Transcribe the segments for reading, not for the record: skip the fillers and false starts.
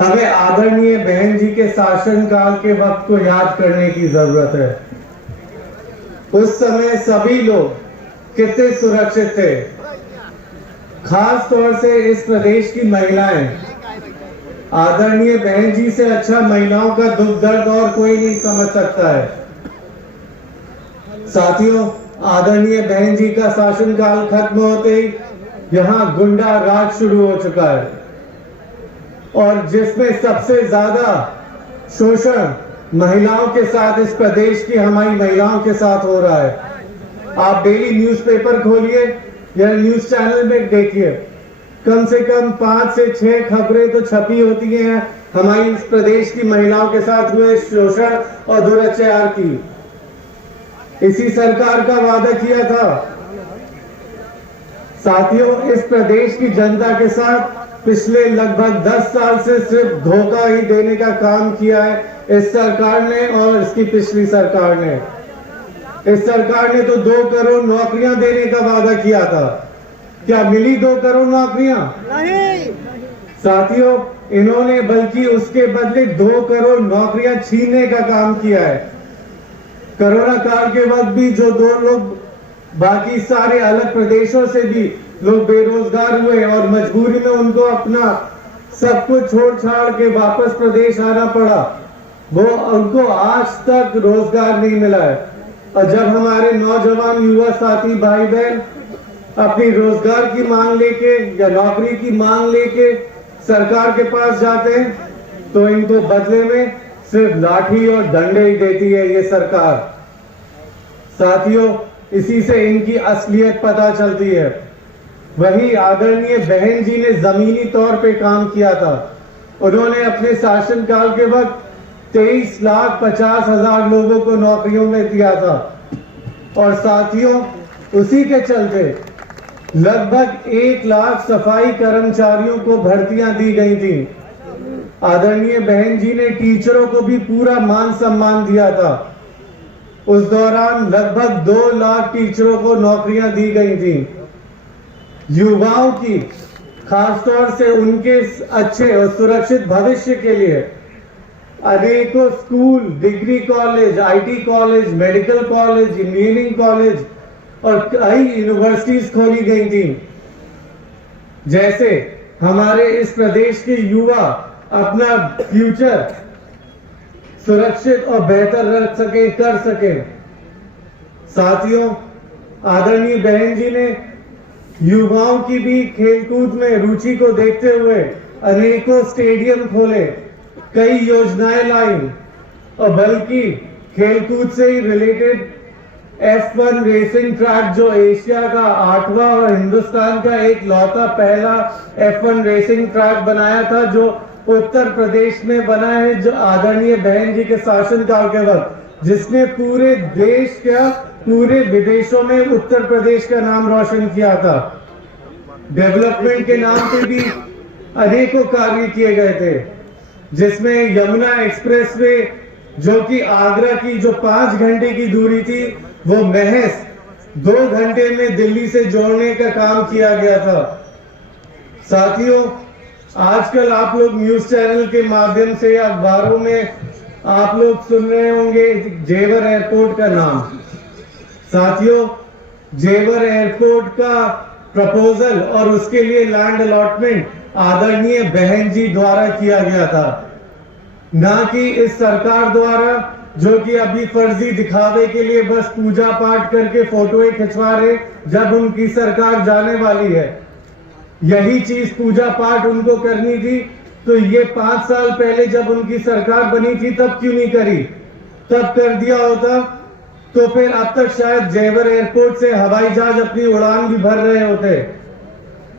हमें आदरणीय बहन जी के शासनकाल के वक्त को याद करने की जरूरत है। उस समय सभी लोग कितने सुरक्षित थे, खास तौर से इस प्रदेश की महिलाएं। आदरणीय बहन जी से अच्छा महिलाओं का दुख दर्द और कोई नहीं समझ सकता है। साथियों, आदरणीय बहन जी का शासनकाल खत्म होते ही यहाँ गुंडा राज शुरू हो चुका है और जिसमें सबसे ज्यादा शोषण महिलाओं के साथ, इस प्रदेश की हमारी महिलाओं के साथ हो रहा है। आप डेली न्यूज़पेपर खोलिए या न्यूज चैनल में देखिए, कम से कम 5 से 6 खबरें तो छपी होती हैं हमारी इस प्रदेश की महिलाओं के साथ हुए शोषण और दुराचार की। इसी सरकार का वादा किया था। साथियों, इस प्रदेश की जनता के साथ पिछले लगभग 10 साल से सिर्फ धोखा ही देने का काम किया है इस सरकार ने और इसकी पिछली सरकार ने। इस सरकार ने तो 2 करोड़ नौकरियां देने का वादा किया था। क्या मिली 2 करोड़ नौकरियां? नहीं। साथियों, इन्होंने बल्कि उसके बदले 2 करोड़ नौकरियां छीनने का काम किया है। कोरोना काल के वक्त भी जो 2 लोग, बाकी सारे अलग प्रदेशों से भी लोग बेरोजगार हुए और मजबूरी में उनको अपना सब कुछ छोड़ छाड़ के वापस प्रदेश आना पड़ा, वो उनको आज तक रोजगार नहीं मिला है। और जब हमारे नौजवान युवा साथी भाई बहन अपनी रोजगार की मांग लेके या नौकरी की मांग लेके सरकार के पास जाते हैं तो इनको बदले में सिर्फ लाठी और डंडे ही देती है ये सरकार। साथियों, इसी से इनकी असलियत पता चलती है। वही आदरणीय बहन जी ने जमीनी तौर पे काम किया था। उन्होंने अपने शासनकाल के वक्त 23,50,000 लोगों को नौकरियों में दिया था और साथियों, उसी के चलते लगभग 1 लाख सफाई कर्मचारियों को भर्तियां दी गई थी। आदरणीय बहन जी ने टीचरों को भी पूरा मान सम्मान दिया था। उस दौरान लगभग 2 लाख टीचरों को नौकरियां दी गई थी। युवाओं की खासतौर से उनके अच्छे और सुरक्षित भविष्य के लिए अनेकों school, degree college, IT college, medical college, engineering college और कई यूनिवर्सिटीज खोली गई थी। जैसे हमारे इस प्रदेश के युवा अपना फ्यूचर सुरक्षित और बेहतर रख सके, कर सके। साथियों, आदरणीय बहन जी ने युवाओं की भी खेलकूद में रुचि को देखते हुए अनेकों स्टेडियम खोले, कई योजनाएं लाई और बल्कि खेलकूद से ही रिलेटेड F1 रेसिंग ट्रैक, जो एशिया का 8वां और हिंदुस्तान का एक लौता पहला F1 रेसिंग ट्रैक बनाया था, जो उत्तर प्रदेश में बना है, जो आदरणीय बहन जी के शासनकाल के वक्त, जिसने पूरे देश का, पूरे विदेशों में उत्तर प्रदेश का नाम रोशन किया था। डेवलपमेंट के नाम पे भी अनेकों कार्य किए गए थे, जिसमें यमुना एक्सप्रेसवे, जो कि आगरा की जो 5 घंटे की दूरी थी, वो महज 2 घंटे में दिल्ली से जोड़ने का काम किया गया था। साथियों, आजकल आप लोग न्यूज चैनल के माध्यम से या अखबारों में आप लोग सुन रहे होंगे जेवर एयरपोर्ट का नाम। साथियों, जेवर एयरपोर्ट का प्रपोजल और उसके लिए लैंड अलॉटमेंट आदरणीय बहन जी द्वारा किया गया था, ना कि इस सरकार द्वारा, जो कि अभी फर्जी दिखावे के लिए बस पूजा पाठ करके फोटोएं खिंचवा रहे जब उनकी सरकार जाने वाली है। यही चीज पूजा पाठ उनको करनी थी तो ये 5 साल पहले जब उनकी सरकार बनी थी तब क्यों नहीं करी? तब कर दिया होता तो फिर अब तक शायद जेवर एयरपोर्ट से हवाई जहाज अपनी उड़ान भी भर रहे होते।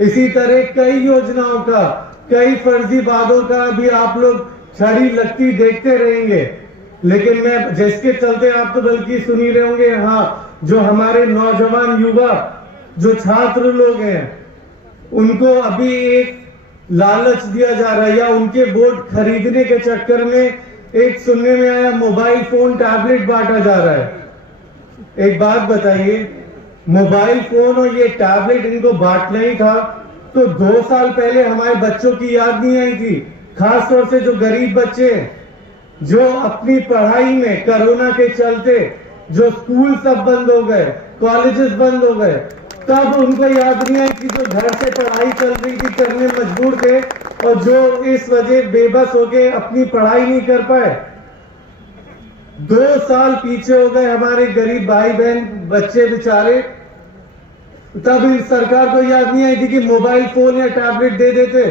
इसी तरह कई योजनाओं का, कई फर्जी वादों का भी आप लोग छड़ी लगती देखते रहेंगे, लेकिन मैं जिसके चलते आप तो बल्कि सुन ही रहे होंगे, हाँ, जो हमारे नौजवान युवा, जो छात्र लोग हैं, उनको अभी एक लालच दिया जा रहा है या उनके वोट खरीदने के चक्कर में एक सुनने में आया मोबाइल फोन, टैबलेट बांटा जा रहा है। एक बात बताइए, मोबाइल फोन और ये टैबलेट इनको बांटना ही था तो 2 साल पहले हमारे बच्चों की याद नहीं आई थी? खासतौर से जो गरीब बच्चे हैं, जो अपनी पढ़ाई में कोरोना के चलते जो स्कूल सब बंद हो गए, कॉलेजेस बंद हो गए, तब उनको याद नहीं आई कि जो घर से पढ़ाई चल रही थी करने मजबूर थे और जो इस वजह बेबस हो गए अपनी पढ़ाई नहीं कर पाए। 2 साल पीछे हो गए हमारे गरीब भाई बहन बच्चे बेचारे, तब इस सरकार को याद नहीं आई थी कि मोबाइल फोन या टैबलेट दे देते,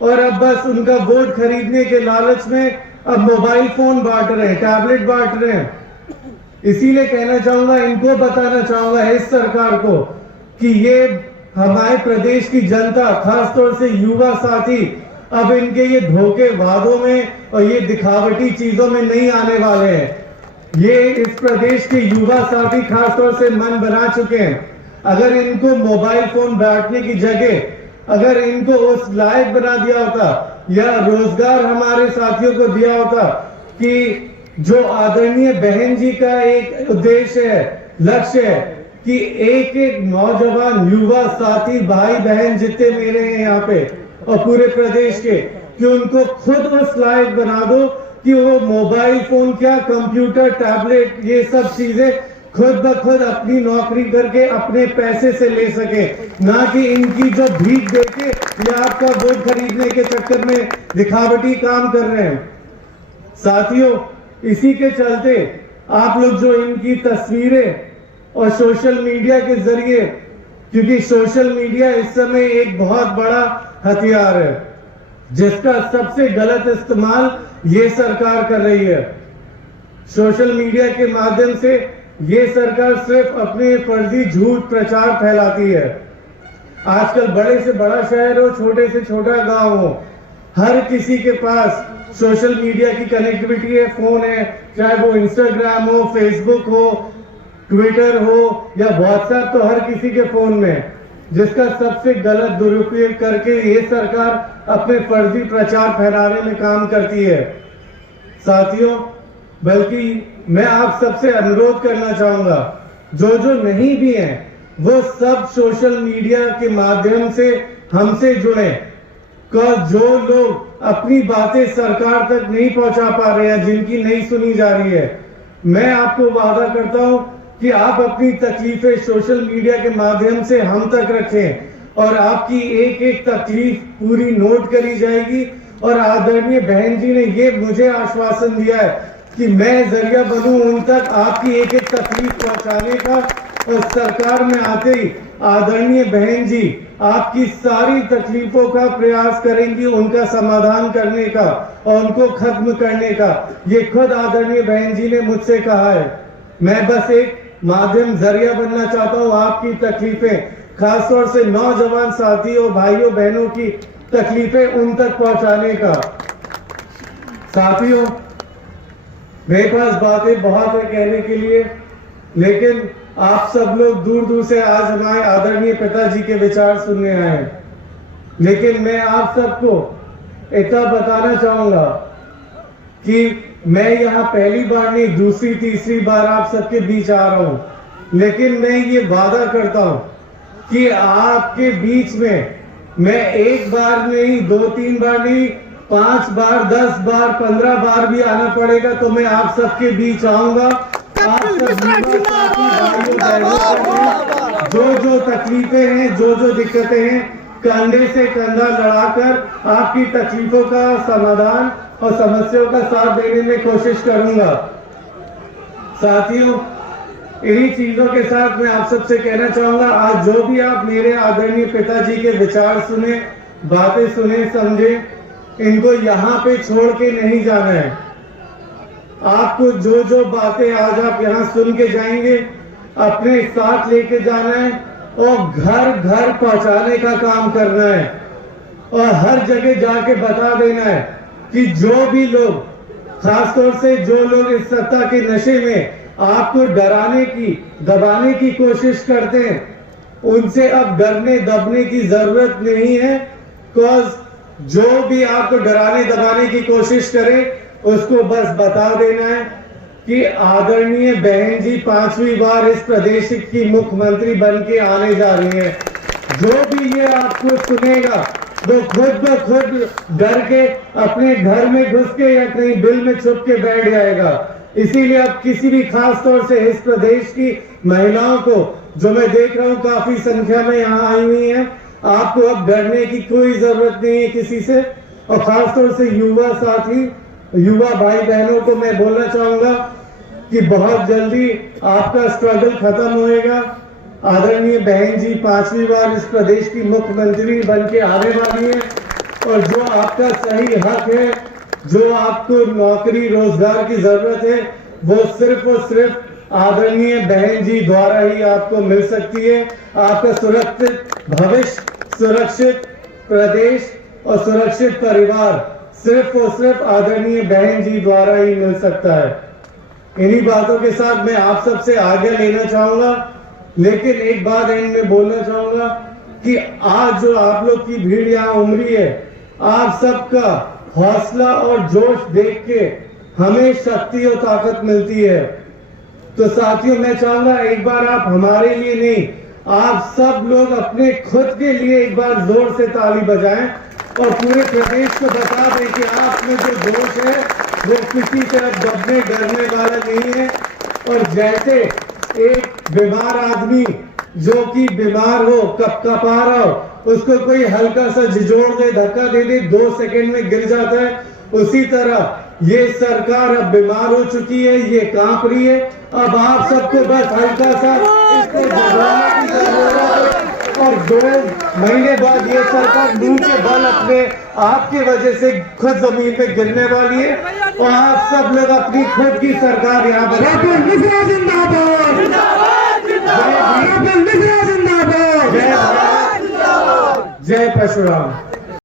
और अब बस उनका वोट खरीदने के लालच में अब मोबाइल फोन बांट रहे हैं, टैबलेट बांट रहे हैं। इसीलिए कहना चाहूंगा, इनको बताना चाहूंगा इस सरकार को कि ये हमारे प्रदेश की जनता, खासतौर से युवा साथी, अब इनके ये धोखे वादों में और ये दिखावटी चीजों में नहीं आने वाले हैं। ये इस प्रदेश के युवा साथी खासतौर से मन बना चुके हैं। अगर इनको मोबाइल फोन बांटने की जगह अगर इनको उस लायक बना दिया होता या रोजगार हमारे साथियों को दिया होता कि जो आदरणीय बहन जी का एक उद्देश्य है, लक्ष्य है कि एक एक नौजवान युवा साथी भाई बहन जितने मेरे हैं यहाँ पे और पूरे प्रदेश के, कि उनको खुद उस लायक बना दो कि वो मोबाइल फोन क्या, कंप्यूटर, टैबलेट, ये सब चीजें खुद ब खुद अपनी नौकरी करके अपने पैसे से ले सके, ना कि इनकी जो भीख देके या आपका वोट खरीदने के चक्कर में दिखावटी काम कर रहे हैं। साथियों, इसी के चलते आप लोग जो इनकी तस्वीरें और सोशल मीडिया के जरिए, क्योंकि सोशल मीडिया इस समय एक बहुत बड़ा हथियार है जिसका सबसे गलत इस्तेमाल ये सरकार कर रही है। सोशल मीडिया के माध्यम से ये सरकार सिर्फ अपने फर्जी झूठ प्रचार फैलाती है। आजकल बड़े से बड़ा शहर हो, छोटे से छोटा गांव हो, हर किसी के पास सोशल मीडिया की कनेक्टिविटी है, फोन है, चाहे वो इंस्टाग्राम हो, फेसबुक हो, ट्विटर हो या व्हाट्सएप, तो हर किसी के फोन में, जिसका सबसे गलत दुरुपयोग करके ये सरकार अपने फर्जी प्रचार फैलाने में काम करती है। साथियों, बल्कि मैं आप सबसे अनुरोध करना चाहूंगा, जो जो नहीं भी हैं वो सब सोशल मीडिया के माध्यम से हमसे जुड़े। जो लोग अपनी बातें सरकार तक नहीं पहुंचा पा रहे हैं, जिनकी नहीं सुनी जा रही है, मैं आपको वादा करता हूं कि आप अपनी तकलीफें सोशल मीडिया के माध्यम से हम तक रखें और आपकी एक एक तकलीफ पूरी नोट करी जाएगी। और आदरणीय बहन जी ने ये मुझे आश्वासन दिया है कि मैं जरिया बनूं उन तक आपकी एक एक तकलीफ पहुंचाने का, और सरकार में आते ही आदरणीय बहन जी आपकी सारी तकलीफों का प्रयास करेंगी, उनका समाधान करने का और उनको खत्म करने का। ये खुद आदरणीय बहन जी ने मुझसे कहा है। मैं बस एक माध्यम, जरिया बनना चाहता हूँ आपकी तकलीफें, खासतौर से नौजवान साथियों, भाइयों बहनों की तकलीफें उन तक पहुंचाने का। साथियों, मेरे पास बातें बहुत है कहने के लिए, लेकिन आप सब लोग दूर दूर से आज हमारे आदरणीय पिताजी के विचार सुनने आए हैं। लेकिन मैं आप सबको इतना बताना चाहूंगा कि मैं यहाँ पहली बार नहीं, दूसरी तीसरी बार आप सबके बीच आ रहा हूँ, लेकिन मैं ये वादा करता हूँ कि आपके बीच में मैं एक बार नहीं, 2-3 बार नहीं, 5 बार, 10 बार, 15 बार भी आना पड़ेगा तो मैं आप सबके बीच आऊंगा। आप सब जो जो तकलीफें हैं, जो जो दिक्कतें हैं, कंधे से कंधा लड़ाकर आपकी तकलीफों का समाधान और समस्याओं का साथ देने में कोशिश करूंगा। साथियों, इन्हीं चीजों के साथ मैं आप सबसे कहना चाहूंगा, आज जो भी आप मेरे आदरणीय पिताजी के विचार सुने, बातें सुने, समझे, इनको यहाँ पे छोड़ के नहीं जाना है। आपको जो जो बातें आज आप यहाँ सुन के जाएंगे, अपने साथ लेके जाना है और घर घर पहुंचाने का काम करना है और हर जगह जाके बता देना है कि जो भी लोग, खासतौर से जो लोग इस सत्ता के नशे में आपको डराने की, दबाने की कोशिश करते हैं, उनसे अब डरने दबने की जरूरत नहीं है। बिकॉज जो भी आपको डराने दबाने की कोशिश करे, उसको बस बता देना है कि आदरणीय बहन जी 5वीं बार इस प्रदेश की मुख्यमंत्री बन के आने जा रही है। जो भी ये आपको सुनेगा, वो खुद ब खुद डर के अपने घर में घुस के या कहीं बिल में छुप के बैठ जाएगा। इसीलिए अब किसी भी खास तौर से इस प्रदेश की महिलाओं को, जो मैं देख रहा हूँ काफी संख्या में यहाँ आई हुई हैं, आपको अब डरने की कोई जरूरत नहीं है किसी से। और खास तौर से युवा साथी, युवा भाई बहनों को मैं बोलना चाहूंगा कि बहुत जल्दी आपका स्ट्रगल खत्म होएगा। आदरणीय बहन जी 5वीं बार इस प्रदेश की मुख्यमंत्री बन के आने वाली है और जो आपका सही हक है, जो आपको नौकरी रोजगार की जरूरत है, वो सिर्फ और सिर्फ आदरणीय बहन जी द्वारा ही आपको मिल सकती है। आपका सुरक्षित भविष्य, सुरक्षित प्रदेश और सुरक्षित परिवार सिर्फ और सिर्फ आदरणीय बहन जी द्वारा ही मिल सकता है। इन्हीं बातों के साथ मैं आप सबसे आगे लेना चाहूंगा, लेकिन एक बात एंड में बोलना चाहूंगा कि आज जो आप लोग की भीड़ यहाँ उमड़ी है, आप सबका हौसला और जोश देख के हमें शक्ति और ताकत मिलती है। तो साथियों, मैं चाहूंगा एक बार आप हमारे लिए नहीं, आप सब लोग अपने खुद के लिए एक बार जोर से ताली बजाएं और पूरे प्रदेश को बता दें कि आप में जो जोश है वो किसी तरफ दबने डरने वाला नहीं है। और जैसे एक बीमार आदमी जो कि बीमार हो, कपकपा रहा हो, उसको कोई हल्का सा झिझोड़ दे, धक्का दे दे, 2 सेकंड में गिर जाता है, उसी तरह ये सरकार अब बीमार हो चुकी है, ये कांप रही है। अब आप सबको बस हल्का सा इसको दबाने की जरूरत है और 2 महीने बाद ये सरकार मुंह के बल अपने आपकी वजह से खुद जमीन पे गिरने वाली है और आप सब लोग अपनी खुद की सरकार यहाँ बना। जय परशुराम।